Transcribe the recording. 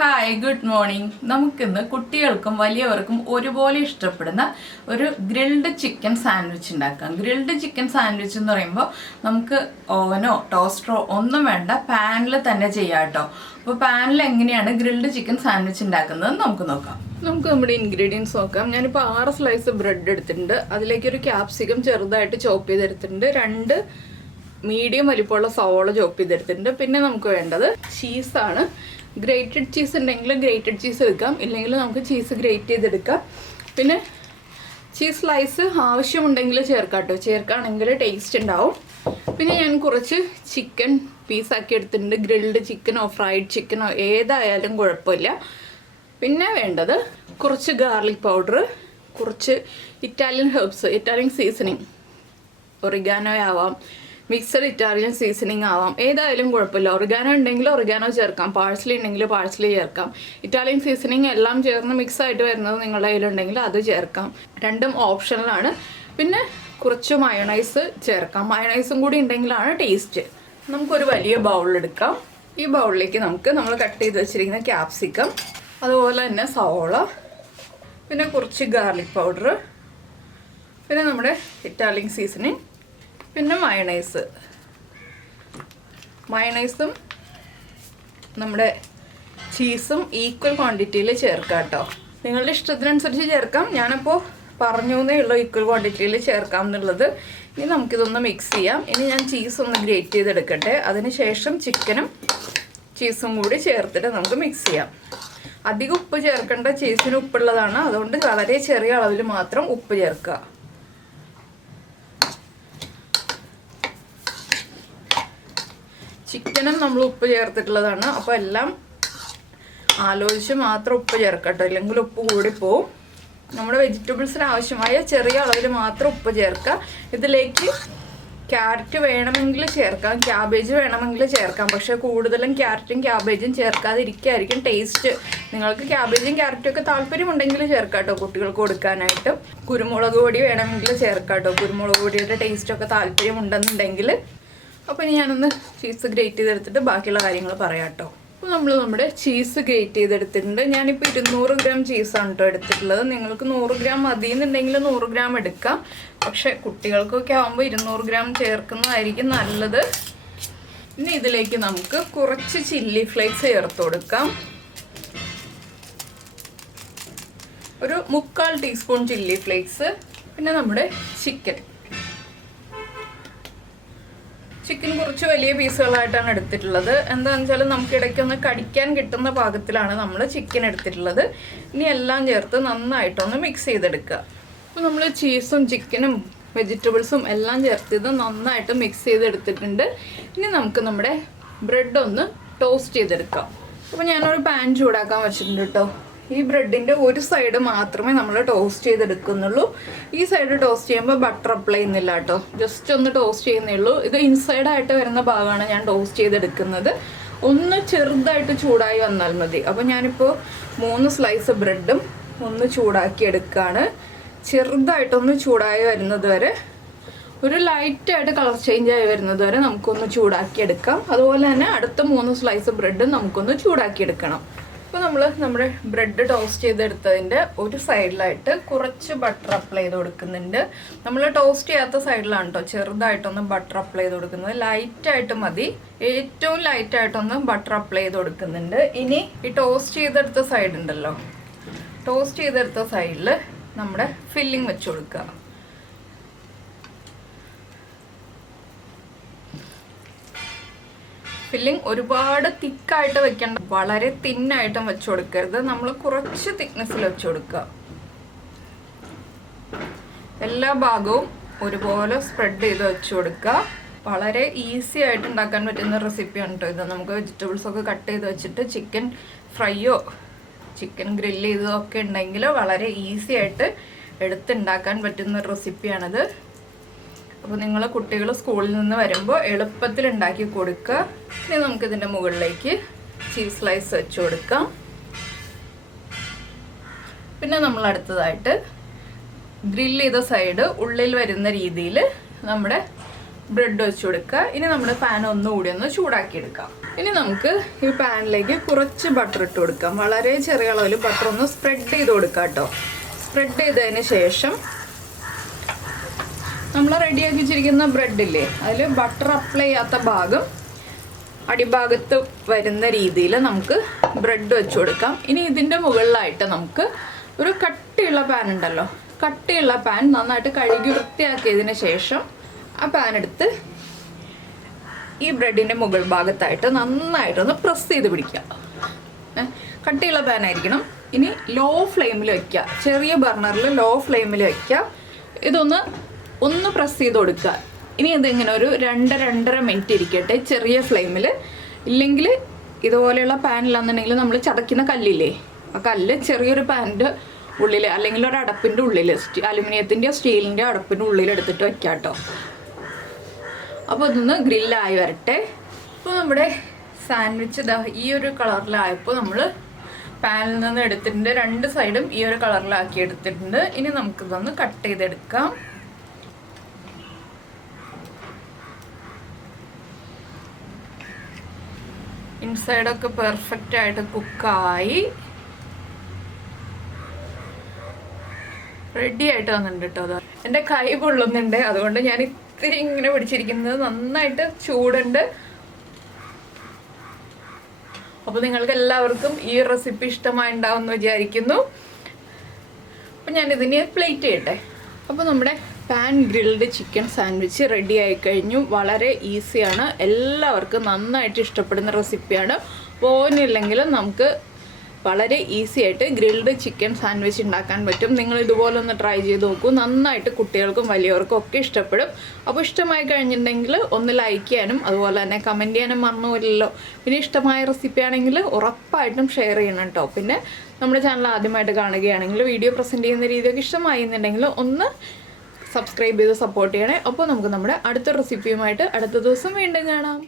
Hi good morning. നമുക്കിന്ന് കുട്ടികൾക്കും വലിയവർക്കും ഒരുപോലെ ഇഷ്ടപ്പെടുന്ന ഒരു ഗ്രിൽഡ് ചിക്കൻ സാൻഡ്വിച്ച് ഉണ്ടാക്കാം. ഗ്രിൽഡ് ചിക്കൻ സാൻഡ്വിച്ച് എന്ന് പറയുമ്പോൾ നമുക്ക് ഓവനോ ടോസ്റ്ററോ ഒന്നും വേണ്ട, പാനിൽ തന്നെ ചെയ്യാം കേട്ടോ. അപ്പോൾ പാനിൽ എങ്ങനെയാണ് ഗ്രിൽഡ് ചിക്കൻ സാൻഡ്വിച്ച് ഉണ്ടാക്കുന്നത് നമുക്ക് നോക്കാം. നമുക്ക് നമ്മുടെ ഇൻഗ്രീഡിയൻസ് നോക്കാം. ഞാനിപ്പോൾ 6 സ്ലൈസ് ബ്രെഡ് എടുത്തിട്ടുണ്ട്. അതിലേക്ക് ഒരു ക്യാപ്സിക്കം ചെറുതായിട്ട് ചോപ്പ് ചെയ്തെടുത്തിട്ടുണ്ട്. 2 മീഡിയം വലിപ്പമുള്ള സവോള ചോപ്പ് ചെയ്തെടുത്തിട്ടുണ്ട്. പിന്നെ നമുക്ക് വേണ്ടത് ചീസാണ്. ഗ്രേറ്റഡ് ചീസ് ഉണ്ടെങ്കിൽ ഗ്രേറ്റഡ് ചീസ് എടുക്കാം, ഇല്ലെങ്കിൽ നമുക്ക് ചീസ് ഗ്രേറ്റ് ചെയ്തെടുക്കാം. പിന്നെ ചീസ് സ്ലൈസ് ആവശ്യമുണ്ടെങ്കിൽ ചേർക്കാം കേട്ടോ, ചേർക്കുകയാണെങ്കിൽ ടേസ്റ്റ് ഉണ്ടാവും. പിന്നെ ഞാൻ കുറച്ച് ചിക്കൻ പീസാക്കി എടുത്തിട്ടുണ്ട്. ഗ്രിൽഡ് ചിക്കനോ ഫ്രൈഡ് ചിക്കനോ ഏതായാലും കുഴപ്പമില്ല. പിന്നെ വേണ്ടത് കുറച്ച് ഗാർലിക് പൗഡർ, കുറച്ച് Italian herbs, Italian seasoning, oregano ആവാം, മിക്സഡ് ഇറ്റാലിയൻ സീസണിങ് ആവാം, ഏതായാലും കുഴപ്പമില്ല. ഒറിഗാനോ ഉണ്ടെങ്കിൽ ഒറിഗാനോ ചേർക്കാം, പാഴ്സലി ഉണ്ടെങ്കിൽ പാഴ്സലി ചേർക്കാം. ഇറ്റാലിയൻ സീസണിങ് എല്ലാം ചേർന്ന് മിക്സ് ആയിട്ട് വരുന്നത് നിങ്ങളുടെ കയ്യിലുണ്ടെങ്കിൽ അത് ചേർക്കാം. രണ്ടും ഓപ്ഷണലാണ്. പിന്നെ കുറച്ച് മയോണൈസ് ചേർക്കാം. മയോണൈസും കൂടി ഉണ്ടെങ്കിലാണ് ടേസ്റ്റ്. നമുക്കൊരു വലിയ ബൗളെടുക്കാം. ഈ ബൗളിലേക്ക് നമ്മൾ കട്ട് ചെയ്ത് വെച്ചിരിക്കുന്ന ക്യാപ്സിക്കം, അതുപോലെ തന്നെ സവോള, പിന്നെ കുറച്ച് ഗാർലിക് പൗഡർ, പിന്നെ നമ്മുടെ ഇറ്റാലിയൻ സീസണിങ്, പിന്നെ മയണൈസും നമ്മുടെ ചീസും ഈക്വൽ ക്വാണ്ടിറ്റിയിൽ ചേർക്കാം കേട്ടോ. നിങ്ങളുടെ ഇഷ്ടത്തിനനുസരിച്ച് ചേർക്കാം. ഞാനപ്പോൾ പറഞ്ഞു എന്നേ ഉള്ളൂ ഈക്വൽ ക്വാണ്ടിറ്റിയിൽ ചേർക്കാം എന്നുള്ളത്. ഇനി നമുക്കിതൊന്ന് മിക്സ് ചെയ്യാം. ഇനി ഞാൻ ചീസ് ഒന്ന് ഗ്രേറ്റ് ചെയ്തെടുക്കട്ടെ. അതിന് ശേഷം ചിക്കനും ചീസും കൂടി ചേർത്തിട്ട് നമുക്ക് മിക്സ് ചെയ്യാം. അധികം ഉപ്പ് ചേർക്കേണ്ട, ചീസിന് ഉപ്പുള്ളതാണ്. അതുകൊണ്ട് വളരെ ചെറിയ അളവിൽ മാത്രം ഉപ്പ് ചേർക്കുക. ചിക്കനും നമ്മൾ ഉപ്പ് ചേർത്തിട്ടുള്ളതാണ്. അപ്പോൾ എല്ലാം ആലോചിച്ച് മാത്രം ഉപ്പ് ചേർക്കട്ടോ, ഇല്ലെങ്കിൽ ഉപ്പ് കൂടിപ്പോവും. നമ്മുടെ വെജിറ്റബിൾസിന് ആവശ്യമായ ചെറിയ അളവിൽ മാത്രം ഉപ്പ് ചേർക്കുക. ഇതിലേക്ക് ക്യാരറ്റ് വേണമെങ്കിൽ ചേർക്കാം, ക്യാബേജ് വേണമെങ്കിൽ ചേർക്കാം. പക്ഷേ കൂടുതലും ക്യാരറ്റും ക്യാബേജും ചേർക്കാതിരിക്കുകയായിരിക്കും ടേസ്റ്റ്. നിങ്ങൾക്ക് ക്യാബേജും ക്യാരറ്റും ഒക്കെ താല്പര്യമുണ്ടെങ്കിൽ ചേർക്കാം കേട്ടോ, കുട്ടികൾക്ക് കൊടുക്കാനായിട്ട്. കുരുമുളക് പൊടി വേണമെങ്കിൽ ചേർക്കാം കേട്ടോ, കുരുമുളക് പൊടിയുടെ ടേസ്റ്റൊക്കെ താല്പര്യമുണ്ടെന്നുണ്ടെങ്കിൽ. അപ്പോൾ ഇനി ഞാനൊന്ന് ചീസ് ഗ്രേറ്റ് ചെയ്തെടുത്തിട്ട് ബാക്കിയുള്ള കാര്യങ്ങൾ പറയാം കേട്ടോ. അപ്പോൾ നമ്മുടെ ചീസ് ഗ്രേറ്റ് ചെയ്തെടുത്തിട്ടുണ്ട്. ഞാനിപ്പോൾ 200 ഗ്രാം ചീസാണ് കേട്ടോ എടുത്തിട്ടുള്ളത്. നിങ്ങൾക്ക് 100 ഗ്രാം മതി എന്നുണ്ടെങ്കിൽ 100 ഗ്രാം എടുക്കാം. പക്ഷേ കുട്ടികൾക്കൊക്കെ ആകുമ്പോൾ 200 ഗ്രാം ചേർക്കുന്നതായിരിക്കും നല്ലത്. ഇനി ഇതിലേക്ക് നമുക്ക് കുറച്ച് ചില്ലി ഫ്ലേക്സ് ചേർത്ത് കൊടുക്കാം. ഒരു 3/4 ടീസ്പൂൺ ചില്ലി ഫ്ലേക്സ്. പിന്നെ നമ്മുടെ ചിക്കൻ കുറച്ച് വലിയ പീസുകളായിട്ടാണ് എടുത്തിട്ടുള്ളത്. എന്താണെന്ന് വെച്ചാൽ നമുക്ക് ഇടയ്ക്കൊന്ന് കടിക്കാൻ കിട്ടുന്ന പാകത്തിലാണ് നമ്മൾ ചിക്കൻ എടുത്തിട്ടുള്ളത്. ഇനി എല്ലാം ചേർത്ത് നന്നായിട്ടൊന്ന് മിക്സ് ചെയ്തെടുക്കുക. അപ്പോൾ നമ്മൾ ചീസും ചിക്കനും വെജിറ്റബിൾസും എല്ലാം ചേർത്ത് ഇത് നന്നായിട്ട് മിക്സ് ചെയ്തെടുത്തിട്ടുണ്ട്. ഇനി നമുക്ക് നമ്മുടെ ബ്രെഡ് ഒന്ന് ടോസ്റ്റ് ചെയ്തെടുക്കാം. അപ്പോൾ ഞാനൊരു പാൻ ചൂടാക്കാൻ വെച്ചിട്ടുണ്ട് കേട്ടോ. ഈ ബ്രെഡിൻ്റെ ഒരു സൈഡ് മാത്രമേ നമ്മൾ ടോസ്റ്റ് ചെയ്തെടുക്കുന്നുള്ളൂ. ഈ സൈഡ് ടോസ്റ്റ് ചെയ്യുമ്പോൾ ബട്ടർ അപ്ലൈ ചെയ്യുന്നില്ല കേട്ടോ, ജസ്റ്റ് ഒന്ന് ടോസ്റ്റ് ചെയ്യുന്നേ ഉള്ളൂ. ഇത് ഇൻസൈഡായിട്ട് വരുന്ന ഭാഗമാണ് ഞാൻ ടോസ്റ്റ് ചെയ്തെടുക്കുന്നത്. ഒന്ന് ചെറുതായിട്ട് ചൂടായി വന്നാൽ മതി. അപ്പോൾ ഞാനിപ്പോൾ 3 സ്ലൈസ് ബ്രെഡും ഒന്ന് ചൂടാക്കി എടുക്കുകയാണ്. ചെറുതായിട്ടൊന്ന് ചൂടായി വരുന്നത് വരെ, ഒരു ലൈറ്റായിട്ട് കളർ ചേഞ്ച് ആയി വരുന്നത് വരെ നമുക്കൊന്ന് ചൂടാക്കി എടുക്കാം. അതുപോലെ തന്നെ അടുത്ത 3 സ്ലൈസ് ബ്രെഡും നമുക്കൊന്ന് ചൂടാക്കി എടുക്കണം. അപ്പോൾ നമ്മുടെ ബ്രെഡ് ടോസ്റ്റ് ചെയ്തെടുത്തതിൻ്റെ ഒരു സൈഡിലായിട്ട് കുറച്ച് ബട്ടർ അപ്ലൈ ചെയ്ത് കൊടുക്കുന്നുണ്ട്. നമ്മൾ ടോസ്റ്റ് ചെയ്യാത്ത സൈഡിലാണ് കേട്ടോ ചെറുതായിട്ടൊന്ന് ബട്ടർ അപ്ലൈ ചെയ്ത് കൊടുക്കുന്നത്. ലൈറ്റായിട്ട് മതി, ഏറ്റവും ലൈറ്റായിട്ടൊന്ന് ബട്ടർ അപ്ലൈ ചെയ്ത് കൊടുക്കുന്നുണ്ട്. ഇനി ഈ ടോസ്റ്റ് ചെയ്തെടുത്ത സൈഡ് ഉണ്ടല്ലോ, ടോസ്റ്റ് ചെയ്തെടുത്ത സൈഡിൽ നമ്മുടെ ഫില്ലിങ് വെച്ച് കൊടുക്കുക. ഫില്ലിങ് ഒരുപാട് തിക്കായിട്ട് വെക്കേണ്ട, വളരെ തിന്നായിട്ടും വെച്ച് കൊടുക്കരുത്. നമ്മൾ കുറച്ച് തിക്നെസ്സിൽ വെച്ച് കൊടുക്കുക. എല്ലാ ഭാഗവും ഒരുപോലെ സ്പ്രെഡ് ചെയ്ത് വെച്ച് കൊടുക്കുക. വളരെ ഈസി ആയിട്ട് ഉണ്ടാക്കാൻ പറ്റുന്ന റെസിപ്പിയാണ് കേട്ടോ ഇത്. നമുക്ക് വെജിറ്റബിൾസൊക്കെ കട്ട് ചെയ്ത് വെച്ചിട്ട് ചിക്കൻ ഫ്രൈയോ ചിക്കൻ ഗ്രില്ല് ചെയ്തോ ഒക്കെ ഉണ്ടെങ്കിൽ വളരെ ഈസി ആയിട്ട് എടുത്തുണ്ടാക്കാൻ പറ്റുന്ന റെസിപ്പിയാണിത്. അപ്പോൾ നിങ്ങൾ കുട്ടികൾ സ്കൂളിൽ നിന്ന് വരുമ്പോൾ എളുപ്പത്തിൽ ഉണ്ടാക്കി കൊടുക്കുക. ഇനി നമുക്കിതിൻ്റെ മുകളിലേക്ക് ചീസ് സ്ലൈസ് വെച്ച് കൊടുക്കാം. പിന്നെ നമ്മൾ അടുത്തതായിട്ട് ഗ്രില്ല് ചെയ്ത സൈഡ് ഉള്ളിൽ വരുന്ന രീതിയിൽ നമ്മുടെ ബ്രെഡ് വെച്ച് കൊടുക്കുക. ഇനി നമ്മുടെ പാൻ ഒന്നുകൂടി ഒന്ന് ചൂടാക്കി എടുക്കാം. ഇനി നമുക്ക് ഈ പാനിലേക്ക് കുറച്ച് ബട്ടർ ഇട്ട് കൊടുക്കാം. വളരെ ചെറിയ അളവിൽ ബട്ടർ ഒന്ന് സ്പ്രെഡ് ചെയ്ത് കൊടുക്കാം കേട്ടോ. സ്പ്രെഡ് ചെയ്തതിന് ശേഷം നമ്മൾ റെഡിയാക്കി വെച്ചിരിക്കുന്ന ബ്രെഡില്ലേ, അതിൽ ബട്ടർ അപ്ലൈ ചെയ്യാത്ത ഭാഗം അടിഭാഗത്ത് വരുന്ന രീതിയിൽ നമുക്ക് ബ്രെഡ് വെച്ച് കൊടുക്കാം. ഇനി ഇതിൻ്റെ മുകളിലായിട്ട് നമുക്ക് ഒരു കട്ടിയുള്ള പാൻ ഉണ്ടല്ലോ, കട്ടിയുള്ള പാൻ നന്നായിട്ട് കഴുകി വൃത്തിയാക്കിയതിന് ശേഷം ആ പാൻ എടുത്ത് ഈ ബ്രെഡിൻ്റെ മുകൾ ഭാഗത്തായിട്ട് നന്നായിട്ടൊന്ന് പ്രസ് ചെയ്ത് പിടിക്കുക. കട്ടിയുള്ള പാൻ ആയിരിക്കണം. ഇനി ലോ ഫ്ലെയിമിൽ വയ്ക്കുക, ചെറിയ ബർണറിൽ ലോ ഫ്ലെയിമിൽ വയ്ക്കുക. ഒന്ന് പ്രസ് ചെയ്ത് കൊടുക്കുക. ഇനി ഇതിങ്ങനെ ഒരു 2-2.5 മിനിറ്റ് ഇരിക്കട്ടെ ചെറിയ ഫ്ലെയിമിൽ. ഇല്ലെങ്കിൽ ഇതുപോലെയുള്ള പാനിലാണെന്നുണ്ടെങ്കിൽ നമ്മൾ ചതയ്ക്കുന്ന കല്ലില്ലേ, ആ കല്ല് ചെറിയൊരു പാനിൻ്റെ ഉള്ളിൽ അല്ലെങ്കിൽ ഒരു അടപ്പിൻ്റെ ഉള്ളിൽ, അലുമിനിയത്തിൻ്റെയോ സ്റ്റീലിൻ്റെ അടപ്പിൻ്റെ ഉള്ളിൽ എടുത്തിട്ട് വയ്ക്കാം കേട്ടോ. അപ്പോൾ ഇതൊന്ന് ഗ്രില്ലായി വരട്ടെ. അപ്പോൾ നമ്മുടെ സാൻഡ്വിച്ച് ഈ ഒരു കളറിലായപ്പോൾ നമ്മൾ പാനിൽ നിന്ന് എടുത്തിട്ടുണ്ട്. 2 സൈഡും ഈ ഒരു കളറിലാക്കി എടുത്തിട്ടുണ്ട്. ഇനി നമുക്കിതൊന്ന് കട്ട് ചെയ്തെടുക്കാം. ഇൻസൈഡൊക്കെ പെർഫെക്റ്റ് ആയിട്ട് കുക്കായി റെഡി ആയിട്ട് വന്നിട്ടുണ്ട് കേട്ടോ. അത് എൻ്റെ കൈ പൊള്ളുന്നുണ്ട്, അതുകൊണ്ട് ഞാൻ ഇത്തിരി ഇങ്ങനെ പിടിച്ചിരിക്കുന്നത്. നന്നായിട്ട് ചൂടുണ്ട്. അപ്പോൾ നിങ്ങൾക്ക് എല്ലാവർക്കും ഈ റെസിപ്പി ഇഷ്ടമായി ഉണ്ടാവുമെന്ന് വിചാരിക്കുന്നു. അപ്പം ഞാനിതിനെ പ്ലേറ്റ് ചെയ്യട്ടെ. അപ്പോൾ നമ്മുടെ pan grilled chicken sandwich ready ആയി കഴിഞ്ഞു. വളരെ ഈസിയാണ്, എല്ലാവർക്കും നന്നായിട്ട് ഇഷ്ടപ്പെടുന്ന റെസിപ്പിയാണ്. ഓവനില്ലെങ്കിലും നമുക്ക് വളരെ ഈസി ആയിട്ട് ഗ്രിൽഡ് ചിക്കൻ സാൻഡ്വിച്ച് ഉണ്ടാക്കാൻ പറ്റും. നിങ്ങൾ ഇതുപോലെ ഒന്ന് ട്രൈ ചെയ്ത് നോക്കൂ. നന്നായിട്ട് കുട്ടികൾക്കും വലിയവർക്കും ഒക്കെ ഇഷ്ടപ്പെടും. അപ്പോൾ ഇഷ്ടമായി കഴിഞ്ഞിട്ടുണ്ടെങ്കിൽ ഒന്ന് ലൈക്ക് ചെയ്യാനും അതുപോലെ തന്നെ കമൻറ്റ് ചെയ്യാനും മറന്നുപോയില്ലല്ലോ. പിന്നെ ഇഷ്ടമായ റെസിപ്പി ആണെങ്കിൽ ഉറപ്പായിട്ടും ഷെയർ ചെയ്യണം കേട്ടോ. പിന്നെ നമ്മുടെ ചാനൽ ആദ്യമായിട്ട് കാണുകയാണെങ്കിൽ വീഡിയോ പ്രസൻറ്റ് ചെയ്യുന്ന രീതിയൊക്കെ ഇഷ്ടമായി എന്നുണ്ടെങ്കിൽ ഒന്ന് സബ്സ്ക്രൈബ് ചെയ്ത് സപ്പോർട്ട് ചെയ്യണേ. അപ്പോൾ നമുക്ക് നമ്മുടെ അടുത്ത റെസിപ്പിയുമായിട്ട് അടുത്ത ദിവസം വീണ്ടും കാണാം.